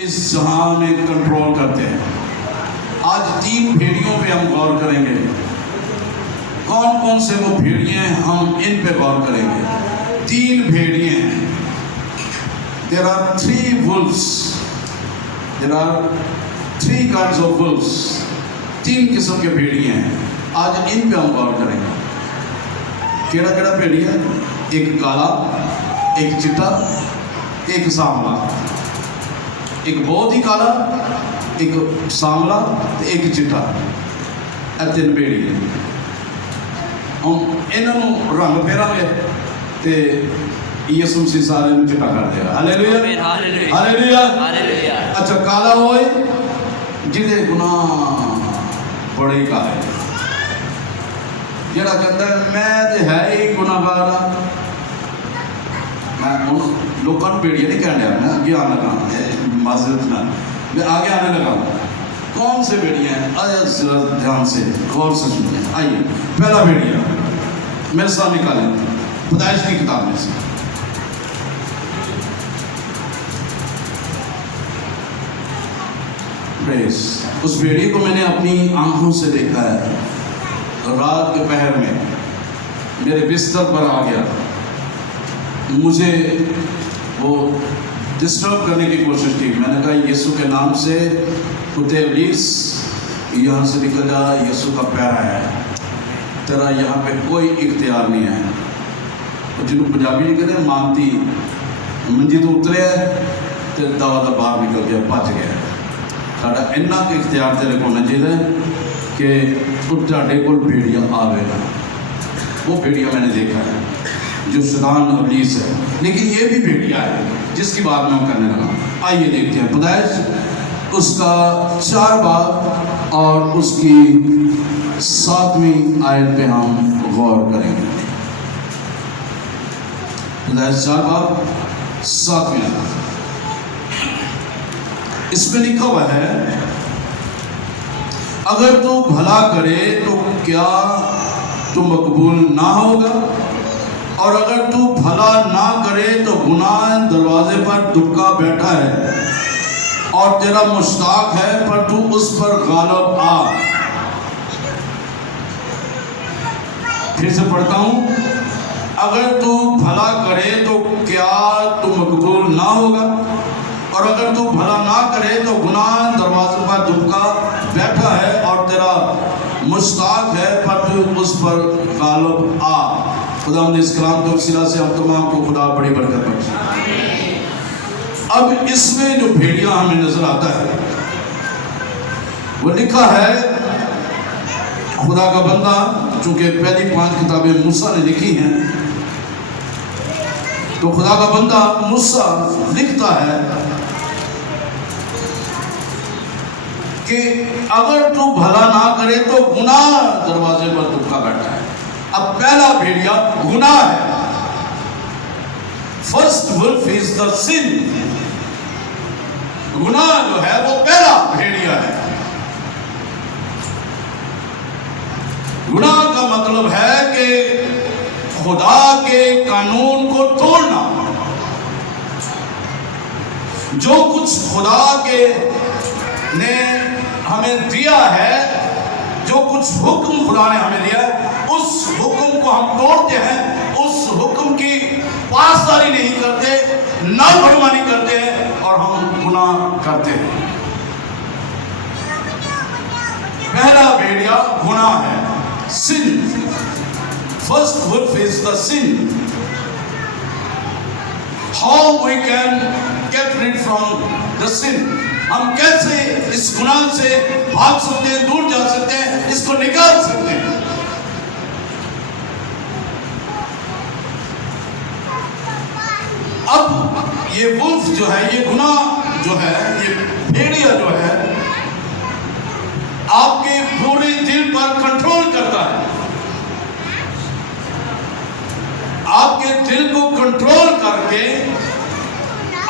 اس جہاں میں کنٹرول کرتے ہیں۔ آج 3 بھیڑیوں پہ ہم غور کریں گے۔ کون کون سے وہ بھیڑیے ہیں، ہم ان پہ غور کریں گے۔ 3 بھیڑیے ہیں۔ There are 3 wolves. There are 3 kinds of wolves. 3 قسم کے بھیڑیے ہیں۔ آج ان پہ ہم غور کریں گے۔ کیڑا کیڑا بھیڑیا؟ ایک کالا، ایک چٹا، ایک سانولا۔ ایک بہت ہی کالا، ایک سانولا، ایک چٹا۔ یہ 3 بھیڑیے۔ ہم انہوں رنگ پھیرا گے تے یسوع مسیح سارے نوں چٹا کر دے گا۔ ہالےلویا، ہالےلویا۔ اچھا، کالا ہوئے جہدے گناہ بڑے ہی کالے، جڑا کہتا ہے میں تے ہے ہی گناہگار ہاں۔ میں لوگوں کو بھیڑیا نہیں کہنے میں آگے آنے لگا، معذرت نہ میں آگے آنے لگا۔ کون سے بھیڑیا ہیں؟ آج دھیان سے غور سے سنیں۔ آئیے، پہلا بھیڑیا میرے ساتھ نکالیں پیدائش کی کتاب میں سے۔ اس بھیڑیے کو میں نے اپنی آنکھوں سے دیکھا ہے۔ رات کے پہر میں میرے بستر پر آ گیا، مجھے وہ ڈسٹرب کرنے کی کوشش کی۔ میں نے کہا یسوع کے نام سے کتے ابلیس یہاں سے نکل جا، یسوع کا پیرا ہے، تیرا یہاں پہ کوئی اختیار نہیں ہے۔ جنہوں پنجابی نہیں کہتے مانتی منجی تو اترے ہے تو دوا دا باہر نکل گیا، بچ گیا۔ ساڈا اتنا کہ اختیار تیرے کو ہونا چاہیے کہ تہاڈے کول بھیڑیا آوے گا۔ وہ بھیڑیا میں نے دیکھا ہے جو شیطان ابلیس ہے، لیکن یہ بھی بھیڑیا ہے جس کی بات میں کرنے لگا۔ آئیے دیکھتے ہیں پیدائش اس کا 4 باب اور اس کی 7ویں آیت پہ ہم غور کریں گے۔ پیدائش 4 باب 7ویں آیت، اس میں لکھا ہوا ہے اگر تو بھلا کرے تو کیا تو مقبول نہ ہوگا، اور اگر تو بھلا نہ کرے تو گناہ دروازے پر دبکا بیٹھا ہے اور تیرا مشتاق ہے پر تو اس پر غالب آ۔ پھر سے پڑھتا ہوں، اگر تو بھلا کرے تو کیا تو مقبول نہ ہوگا، اور اگر تو بھلا نہ کرے تو گناہ دروازے پر دبکا بیٹھا ہے اور تیرا مشتاق ہے پر تو اس پر غالب آ۔ خدا ہم نے اس کلام کے وسیلہ سے ہم تمام کو خدا بڑی برکت بخشے۔ اب اس میں جو بھیڑیا ہمیں نظر آتا ہے وہ لکھا ہے خدا کا بندہ، چونکہ پہلی 5 کتابیں موسیٰ نے لکھی ہیں، تو خدا کا بندہ موسیٰ لکھتا ہے کہ اگر تو بھلا نہ کرے تو گناہ دروازے پر دبکا بیٹھا ہے۔ اب پہلا بھیڑیا گناہ ہے۔ فرسٹ ولف از دا سن۔ گناہ جو ہے وہ پہلا بھیڑیا ہے۔ گناہ کا مطلب ہے کہ خدا کے قانون کو توڑنا۔ جو کچھ خدا کے نے ہمیں دیا ہے، جو کچھ حکم خدا نے ہمیں دیا ہے، اس حکم کو ہم توڑتے ہیں، اس حکم کی پاسداری نہیں کرتے، نافرمانی کرتے ہیں اور ہم گناہ کرتے ہیں۔ پہلا بھیڑیا گناہ ہے، sin. First wolf is the sin. How we can get rid from the sin? ہم کیسے اس گناہ سے بھاگ سکتے ہیں، دور جا سکتے ہیں، اس کو نکال سکتے ہیں؟ اب یہ ولف جو ہے، یہ گناہ جو ہے، یہ بھیڑیا جو ہے، آپ کے پورے دل پر کنٹرول کرتا ہے۔ آپ کے دل کو کنٹرول کر کے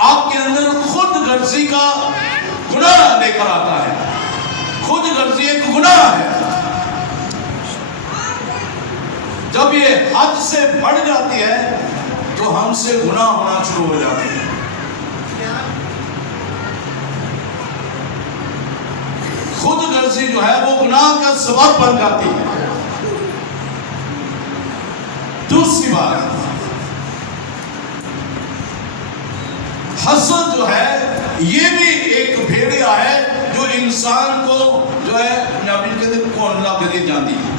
آپ کے اندر خود غرضی کا گناہ لے کر آتا ہے۔ خود غرضی ایک گناہ ہے۔ جب یہ حد سے بڑھ جاتی ہے تو ہم سے گناہ ہونا شروع ہو جاتے ہیں۔ جلدبازی جو ہے وہ گناہ کا سبب بن جاتی ہے۔ دوسری بات، حسد جو ہے یہ بھی ایک بھیڑیا ہے جو انسان کو جو ہے پنجابی کہتے ہیں کون لا کے جاتی ہے۔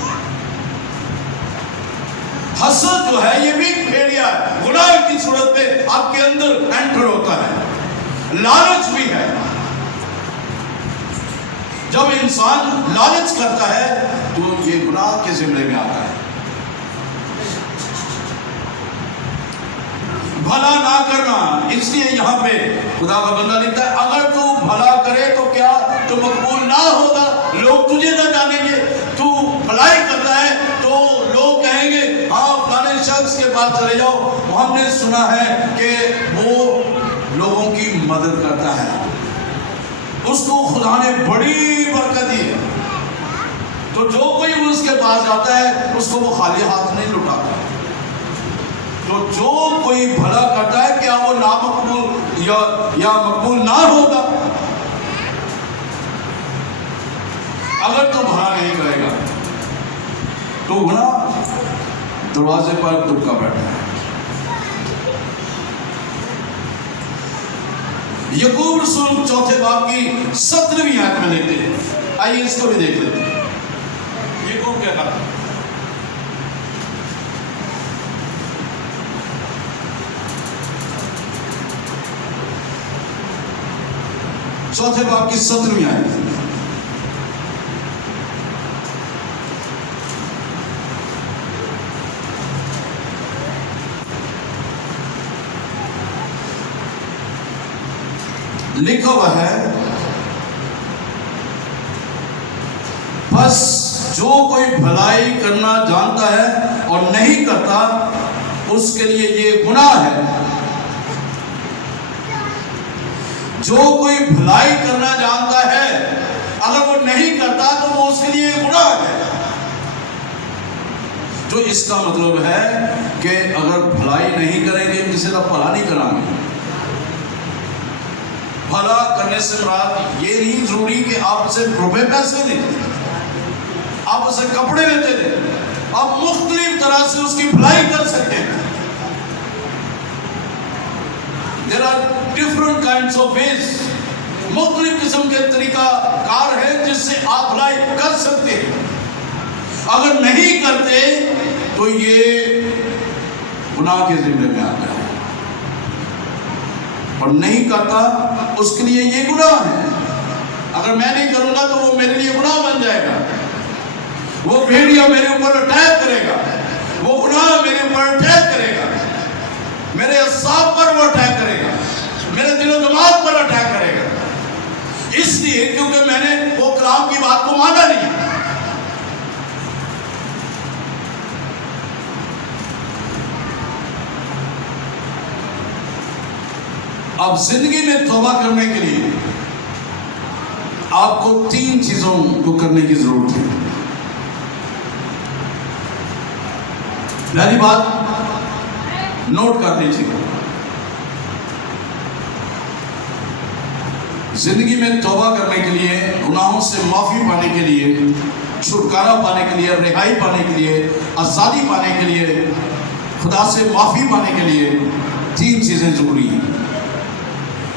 حسد جو ہے یہ بھی ایک بھیڑیا ہے، گناہ کی صورت پہ آپ کے اندر انٹر ہوتا ہے۔ لالچ بھی ہے، جب انسان لالچ کرتا ہے تو یہ گناہ کے زمرے میں آتا ہے۔ بھلا نہ کرنا، اس لیے یہاں پہ خدا کا بندہ لکھتا ہے اگر تو بھلا کرے تو کیا تو مقبول نہ ہوگا، لوگ تجھے نہ جانیں گے۔ تو بھلائی کرتا ہے تو لوگ کہیں گے ہاں فلانے شخص کے پاس چلے جاؤ، ہم نے سنا ہے کہ وہ لوگوں کی مدد کرتا ہے، اس کو خدا نے بڑی برکت دی ہے۔ تو جو کوئی اس کے پاس جاتا ہے اس کو وہ خالی ہاتھ نہیں لٹاتا۔ تو جو کوئی بھلا کرتا ہے کیا وہ نامقبول یا مقبول نہ ہوگا؟ اگر تو بھلا نہیں کرے گا تو گناہ دروازے پر دبکا بیٹھا ہے۔ یعقوب رسول چوتھے باب کی 17ویں آیت میں لکھتے ہیں، آئیے اس کو بھی دیکھ لیتے ہیں۔ یعقوب کیا کہا؟ چوتھے باب کی 17ویں آیت، لکھا ہوا ہے بس جو کوئی بھلائی کرنا جانتا ہے اور نہیں کرتا اس کے لیے یہ گناہ ہے۔ جو کوئی بھلائی کرنا جانتا ہے اگر وہ نہیں کرتا تو وہ اس کے لیے گناہ ہے۔ جو اس کا مطلب ہے کہ اگر بھلائی نہیں کریں گے کسی کا بھلا نہیں کریں گے۔ بھلا کرنے سے مراد یہ نہیں ضروری کہ آپ اسے روپے پیسے دیں، آپ اسے کپڑے لیتے دیں، آپ مختلف طرح سے اس کی بھلائی کر سکتے ہیں۔ There are different kinds of ways، مختلف قسم کے طریقہ کار ہے جس سے آپ بھلائی کر سکتے ہیں۔ اگر نہیں کرتے تو یہ گناہ کے ذمے میں آتا ہے، اور نہیں کرتا اس کے لیے یہ گناہ ہے۔ اگر میں نہیں کروں گا تو وہ میرے لیے گناہ بن جائے گا، وہ بھیڑیا میرے اوپر اٹیک کرے گا، وہ گناہ میرے اوپر اٹیک کرے گا، میرے اعصاب پر وہ اٹیک کرے گا، میرے دل و دماغ پر اٹیک کرے گا، اس لیے کیونکہ میں نے وہ کلام کی بات کو مانا نہیں۔ اب زندگی میں توبہ کرنے کے لیے آپ کو 3 چیزوں کو کرنے کی ضرورت ہے۔ پہلی بات نوٹ کر لیجیے، زندگی میں توبہ کرنے کے لیے، گناہوں سے معافی پانے کے لیے، چھٹکارا پانے کے لیے، رہائی پانے کے لیے، آزادی پانے کے لیے، خدا سے معافی پانے کے لیے 3 چیزیں ضروری ہیں۔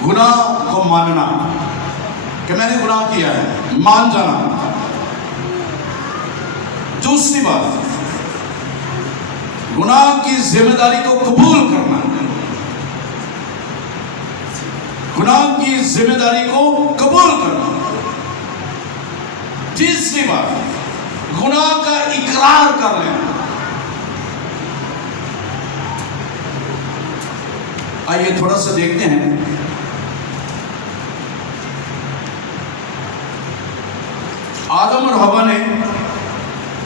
گناہ کو ماننا کہ میں نے گناہ کیا ہے، مان جانا۔ دوسری بات، گناہ کی ذمہ داری کو قبول کرنا، گناہ کی ذمہ داری کو قبول کرنا۔ تیسری بات، گناہ کا اقرار کر لینا۔ آئیے تھوڑا سا دیکھتے ہیں، آدم اور حوا نے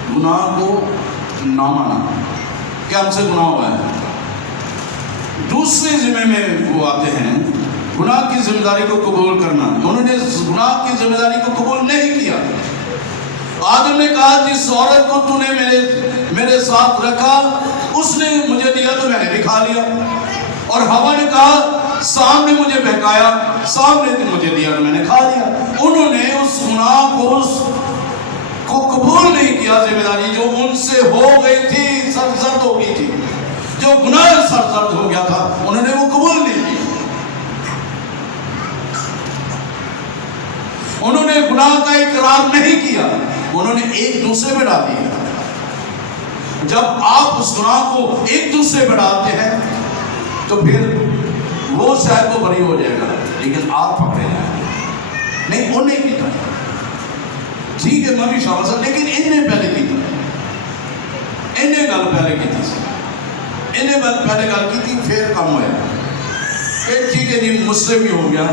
گناہ کو نہ مانا کہ ہم سے گناہ ہوا ہے۔ دوسرے ذمہ میں وہ آتے ہیں گناہ کی ذمہ داری کو قبول کرنا۔ انہوں نے گناہ کی ذمہ داری کو قبول نہیں کیا۔ آدم نے کہا جس عورت کو تو نے میرے ساتھ رکھا اس نے مجھے دیا تو میں نے بھی کھا لیا، اور حوا نے کہا سام نے مجھے بہکایا، سام نے مجھے دیا تو میں نے کھا لیا۔ انہوں نے اس گناہ کو، اس وہ قبول نہیں کیا ذمہ داری جو ان سے ہو گئی تھی، سرزد ہو گئی تھی، جو گناہ سرزد ہو گیا تھا، انہوں نے وہ قبول نہیں کیا. انہوں نے گناہ کا اقرار نہیں کیا، انہوں نے ایک دوسرے میں ڈال دیا. جب آپ اس گناہ کو ایک دوسرے میں ڈالتے ہیں تو پھر وہ شاید وہ بری ہو جائے گا لیکن آپ پکڑے جائیں گے. نہیں انہیں کی تھا، ٹھیک ہے میں بھی شامل سا، لیکن انہیں پہلے کی تھی، انہیں گل پہلے کی تھی، انہیں پہلے گل کی تھی، پھر کم ہوا کہ ٹھیک ہے جی مجھ سے بھی ہو گیا،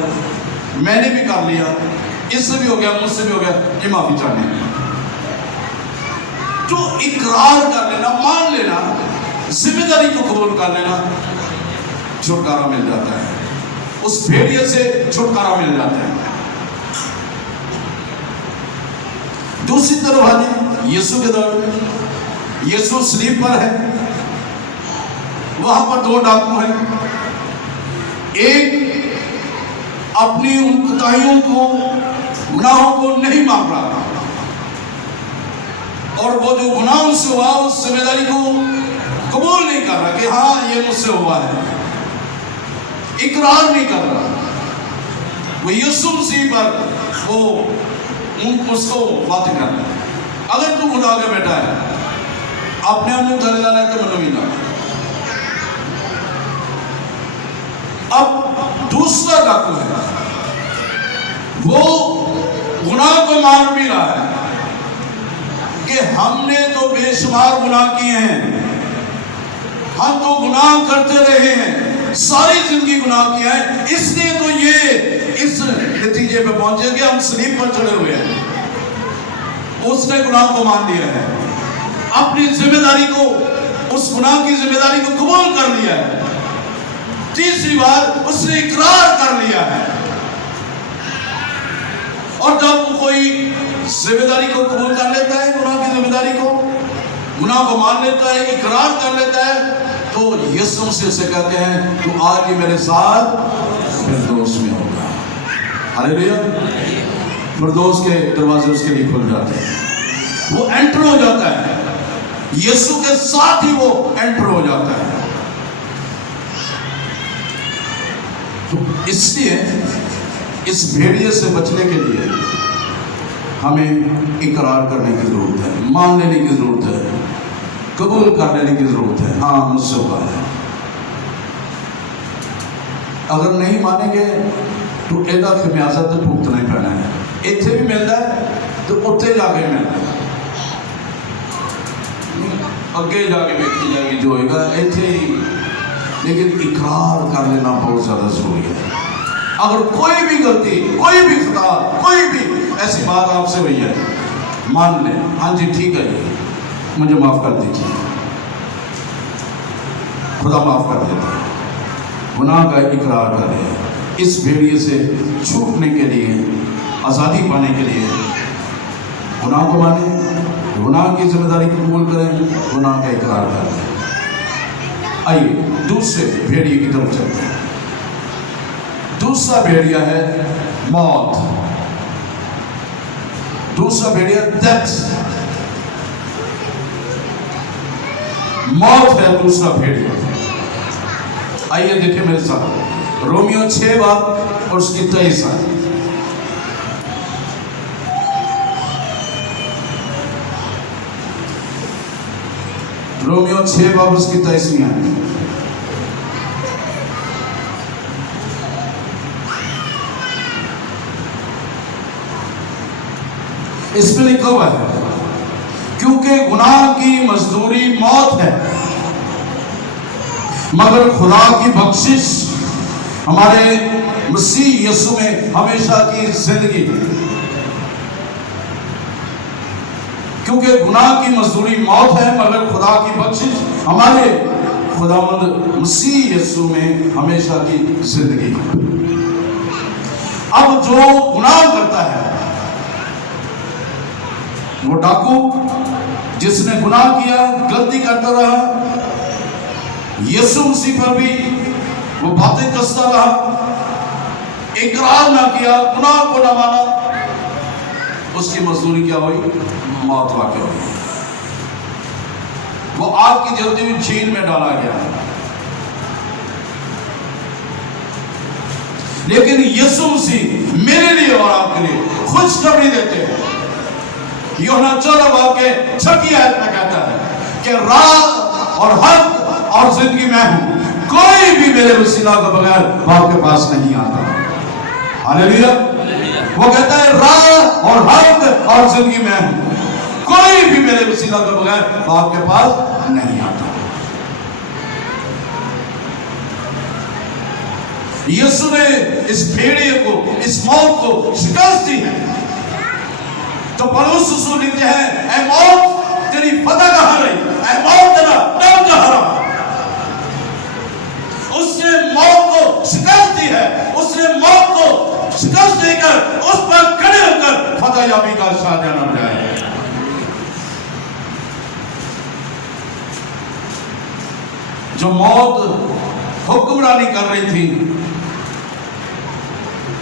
میں نے بھی کر لیا، اس سے بھی ہو گیا، مجھ سے بھی ہو گیا، یہ معافی چاہنے. تو اقرار کر لینا، مان لینا، ذمہ داری کو قبول کر لینا، چھٹکارا مل جاتا ہے، اس بھیڑیے سے چھٹکارا مل جاتا ہے. دوسری طرف آجائیں یسوع کے دور میں، یسوع صلیب پر ہے، وہاں پر دو ڈاکو ہیں. ایک اپنی ان کوتاہیوں کو، گناہوں کو نہیں مان رہا، اور وہ جو گناہ اس سے ہوا اس ذمہ داری کو قبول نہیں کر رہا کہ ہاں یہ مجھ سے ہوا ہے، اقرار نہیں کر رہا. وہ یسوع مسیح پر وہ اس کو باتیں کر رہا ہے. اگر تو گناہ کا بیٹا ہے، اپنے آپ میں دھلے لانا کہ منو مینا. اب دوسرا ڈاکو ہے، وہ گناہ کو مان بھی رہا ہے کہ ہم نے تو بے شمار گناہ کیے ہیں، ہم تو گناہ کرتے رہے ہیں، ساری زندگی گناہ کیا ہے، اس لیے تو یہ اس نتیجے پہ پہنچے کہ ہم صلیب پر چڑھے ہوئے ہیں. اس نے گناہ کو مان لیا ہے، اپنی ذمہ داری کو، اس گناہ کی ذمہ داری کو قبول کر لیا ہے. تیسری بار اس نے اقرار کر لیا ہے. اور جب کوئی ذمہ داری کو قبول کر لیتا ہے، گناہ کی ذمہ داری کو، گناہ کو مان لیتا ہے، اقرار کر لیتا ہے، تو یسوع سے اسے کہتے ہیں تو آج ہی میرے ساتھ فردوس میں ہوگا. ہاللیلویا. فردوس کے دروازے اس کے لیے کھل جاتے ہیں، وہ انٹر ہو جاتا ہے، یسوع کے ساتھ ہی وہ انٹر ہو جاتا ہے. تو اس لیے اس بھیڑیے سے بچنے کے لیے ہمیں اقرار کرنے کی ضرورت ہے، مان لینے کی ضرورت ہے، قبول کر لینے کی ضرورت ہے. ہاں مجھ سے ہوا ہے. اگر نہیں مانیں گے تو ایدہ خمیازہ تو بھگتنا ہی پینا ہے. اتھے بھی ملتا ہے تو اتھے جا کے ملتا ہے، اگے جا کے بیٹھی جائے گی جو ہوئے گا اتھے ہی. لیکن اقرار کر لینا بہت زیادہ ضروری ہے. اگر کوئی بھی غلطی، کوئی بھی خطا، کوئی بھی ایسی بات آپ سے ہوئی ہے، مان لیں ہاں جی ٹھیک ہے جی مجھے معاف کر دیجیے، خدا معاف کر دیتا ہے. گناہ کا اقرار کریں. اس بھیڑیے سے چھوٹنے کے لیے، آزادی پانے کے لیے گناہ کو مانیں، گناہ کی ذمہ داری قبول کریں، گناہ کا اقرار کریں. آئیے دوسرے بھیڑیے کی طرف چلتے ہیں. دوسرا بھیڑیا ہے موت. دوسرا بھیڑیا ڈیتھ، موت ہے دوسرا بھیڑیا. آئیے دیکھیں میرے ساتھ رومیو 6 باب اور اس کی 23 آیت. رومیو 6 باب اس کی 23 آیت. اس میں لکھا ہوا ہے کیونکہ گناہ کی مزدوری موت ہے، مگر خدا کی بخشش ہمارے مسیح یسوع میں ہمیشہ کی زندگی. کیونکہ گناہ کی مزدوری موت ہے مگر خدا کی بخشش ہمارے خداوند مسیح یسوع میں ہمیشہ کی زندگی. اب جو گناہ کرتا ہے، وہ ڈاکو جس نے گناہ کیا، غلطی کرتا رہا، یسوع مسیح پر بھی وہ باتیں کستا رہا، اقرار نہ کیا، گناہ کو نہ مانا، اس کی مزدوری کیا ہوئی؟ موت واقع ہوئی. وہ آگ کی جلتی ہوئی جھیل میں ڈالا گیا. لیکن یسوع مسیح میرے لیے اور آپ کے لیے خوشخبری دیتے ہیں. یوحنا 14 باب کے 6 آیت میں کہتا ہے کہ راہ اور حق اور زندگی میں ہوں، کوئی بھی میرے وسیلہ کے بغیر باپ کے پاس نہیں آتا. ہاللیلویا. وہ کہتا ہے راہ اور حق اور زندگی میں ہوں، کوئی بھی میرے وسیلہ کے بغیر باپ کے پاس نہیں آتا. یسوع نے اس بھیڑیے کو، اس موت کو شکست دی ہے. تو پولس رسول لکھتے ہیں اے موت تیری فتح کہاں رہی، اے موت تیرا دم کہاں رہا. اس نے موت کو شکست دی ہے. اس نے موت کو شکست دے کر اس پر کھڑے ہو کر فتح یابی کا شادیانہ بجایا ہے. جو موت حکمرانی کر رہی تھی،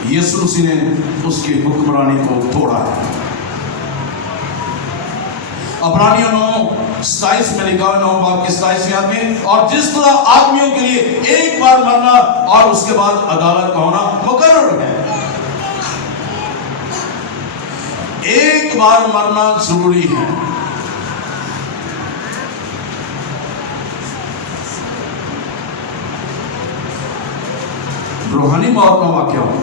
یسوع مسیح نے اس کی حکمرانی کو توڑا ہے. عبرانیوں 9:27 میں لکھا ہے، 9 باب کے 27 میں، اور جس طرح آدمیوں کے لیے ایک بار مرنا اور اس کے بعد عدالت کا ہونا مقرر ہے. ایک بار مرنا ضروری ہے. روحانی موت کا واقعہ ہو.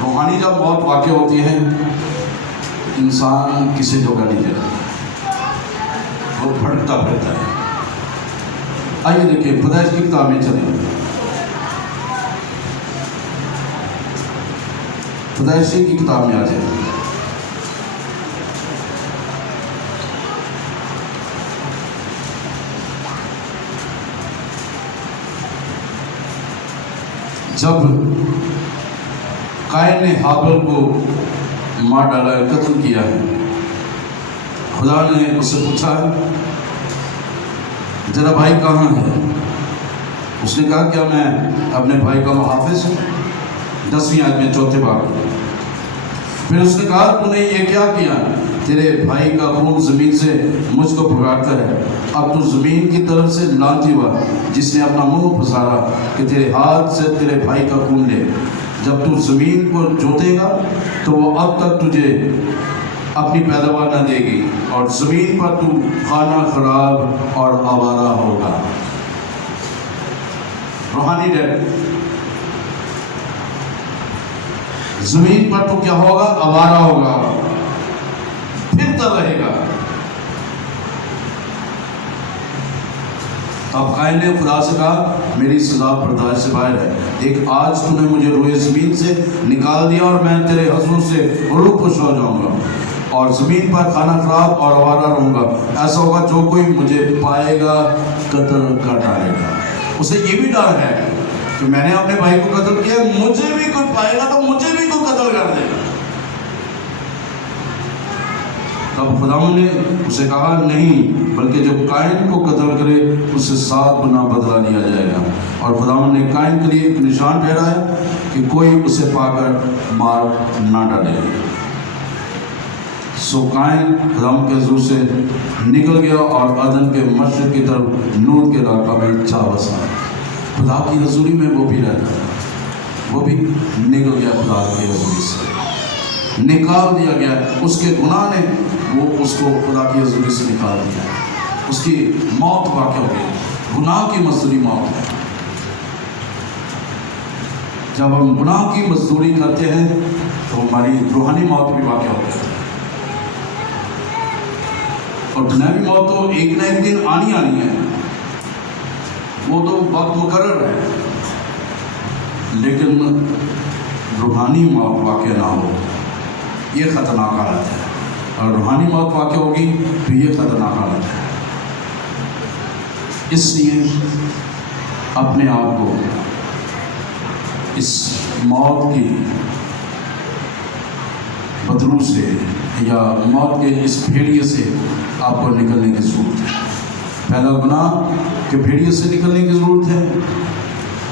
روحانی جب موت واقع ہوتی ہے انسان کسی جگہ نہیں جاتا، وہ بھٹکتا پھرتا ہے. آئیے دیکھیں پیدائش کی کتاب میں چلیں. پیدائش کی کتاب میں آ جائیں. جب قائن نے ہابل کو مار ڈالا ہے، قتل کیا ہے، خدا نے اس سے پوچھا ہے تیرا بھائی کہاں ہے؟ اس نے کہا کیا میں اپنے بھائی کا محافظ ہوں؟ 10ویں آیت میں 4 باب. پھر اس نے کہا تو نے یہ کیا کیا؟ تیرے بھائی کا خون زمین سے مجھ کو پکارتا ہے. اب تو زمین کی طرف سے لانتی ہوا جس نے اپنا منہ پسارا کہ تیرے ہاتھ سے تیرے بھائی کا خون لے. جب تو زمین کو جوتے گا تو وہ اب تک تجھے اپنی پیداوار نہ دے گی اور زمین پر تو خانہ خراب اور آوارہ ہوگا. روحانی ڈیڈ. زمین پر تو کیا ہوگا؟ آوارہ ہوگا، پھرتا رہے گا. اب قائن نے خدا سے کہا میری سزا برداشت سے باہر ہے. دیکھ آج تو نے مجھے روئے زمین سے نکال دیا اور میں تیرے حضور سے روپوش ہو جاؤں گا اور زمین پر خانہ خراب اور آوارہ رہوں گا. ایسا ہوگا جو کوئی مجھے پائے گا قتل کر ڈالے گا. اسے یہ بھی ڈر ہے کہ میں نے اپنے بھائی کو قتل کیا، مجھے بھی کوئی پائے گا تو مجھے بھی کوئی قتل کر دے گا. تب خداوند نے اسے کہا نہیں، بلکہ جو قائن کو قتل کرے اسے 7 گنا بدلہ دیا جائے گا. اور خداوند نے قائن کے لیے ایک نشان ٹھہرایا کہ کوئی اسے پا کر مار نہ ڈالے. سو قائن خداوند کے حضور سے نکل گیا اور عدن کے مشرق کی طرف نور کے علاقہ میں جا بسا. خدا کی حضوری میں وہ بھی رہتا ہے، وہ بھی نکل گیا خدا کی حضوری سے، نکال دیا گیا. اس کے گناہ نے وہ اس کو خدا کی حضوری سے نکال دیا. اس کی موت واقع ہو گئی. گناہ کی مزدوری موت ہے. جب ہم گناہ کی مزدوری کرتے ہیں تو ہماری روحانی موت بھی واقع ہوتی ہے. اور دنیاوی موت تو ایک نہ ایک دن آنی ہے، وہ تو وقت مقرر ہے. لیکن روحانی موت واقع نہ ہو یہ خطرناک حالت ہے، اور روحانی موت واقع ہوگی تو یہ خطرناک حالت ہے. اس لیے اپنے آپ کو اس موت کی بدلو سے یا موت کے اس بھیڑیے سے آپ کو نکلنے کی ضرورت ہے. پہلا گناہ کہ بھیڑیے سے نکلنے کی ضرورت ہے.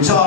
4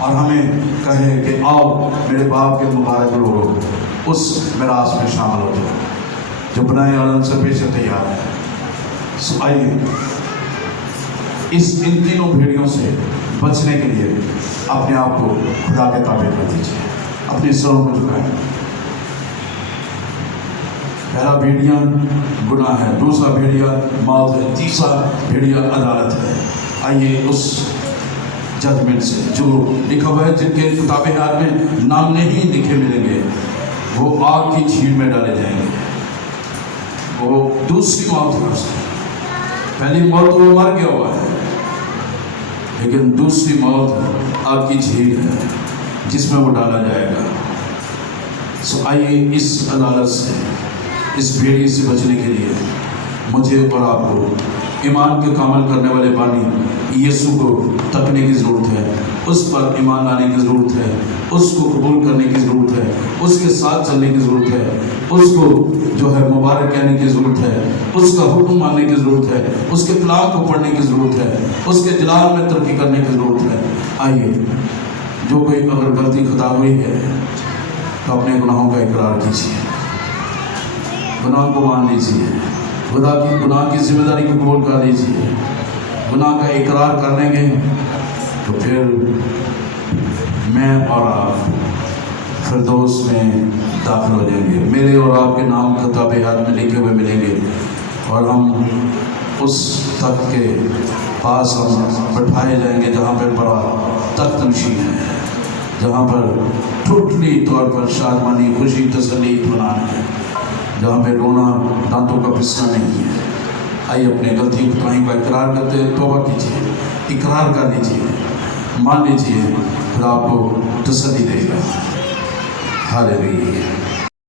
اور ہمیں کہے کہ آؤ میرے باپ کے مبارک لوگوں اس میراث میں شامل ہو جاؤ جو بنائے عالم سے پیش تیار ہے۔ سو آئیے ان تینوں بھیڑیوں سے بچنے کے لیے اپنے آپ کو خدا کے تابع کر دیجیے، اپنی سروں کو جھکائیں۔ پہلا بھیڑیا گناہ ہے، دوسرا بھیڑیا موت ہے، تیسرا بھیڑیا عدالت ہے۔ آئیے اس ججمنٹ سے جو لکھا ہوا ہے، جن کے کتاب حیات میں نام نہیں لکھے ملیں گے وہ آگ کی جھیل میں ڈالے جائیں گے۔ وہ دوسری موت ہے اس کی، پہلی موت وہ مر گیا ہوا ہے، لیکن دوسری موت آگ کی جھیل ہے جس میں وہ ڈالا جائے گا۔ سو آئیے اس عدالت سے، اس بھیڑی سے بچنے کے لیے مجھے اور آپ کو ایمان کے کامل کرنے والے بانی یسوع کو تکنے کی ضرورت ہے، اس پر ایمان لانے کی ضرورت ہے، اس کو قبول کرنے کی ضرورت ہے، اس کے ساتھ چلنے کی ضرورت ہے، اس کو جو ہے مبارک کہنے کی ضرورت ہے، اس کا حکم ماننے کی ضرورت ہے، اس کے کلام کو پڑھنے کی ضرورت ہے، اس کے جلال میں ترقی کرنے کی ضرورت ہے۔ آئیے جو کوئی اگر غلطی خطا ہوئی ہے تو اپنے گناہوں کا اقرار کیجیے، گناہ کو مان لیجیے، گناہ کی ذمہ داری کو قبول کر لیجیے۔ گناہ کا اقرار کر لیں گے تو پھر میں اور آپ فردوس میں داخل ہو جائیں گے، میرے اور آپ کے نام کتاب حیات میں لکھے ہوئے ملیں گے، اور ہم اس تخت کے پاس ہم بٹھائے جائیں گے جہاں پر بڑا تخت نشین ہے، جہاں پر ٹوٹلی طور پر شادمانی، خوشی، تسلی، اطمینان ہے، جہاں پہ رونا دانتوں کا پسنا نہیں ہے۔ آئیے اپنے غلطی کوتاہی کا اقرار کرتے توبہ کیجیے، اقرار کر لیجیے، مان لیجیے، پھر آپ کو تسلی دے گا۔ ہاللیلویہ۔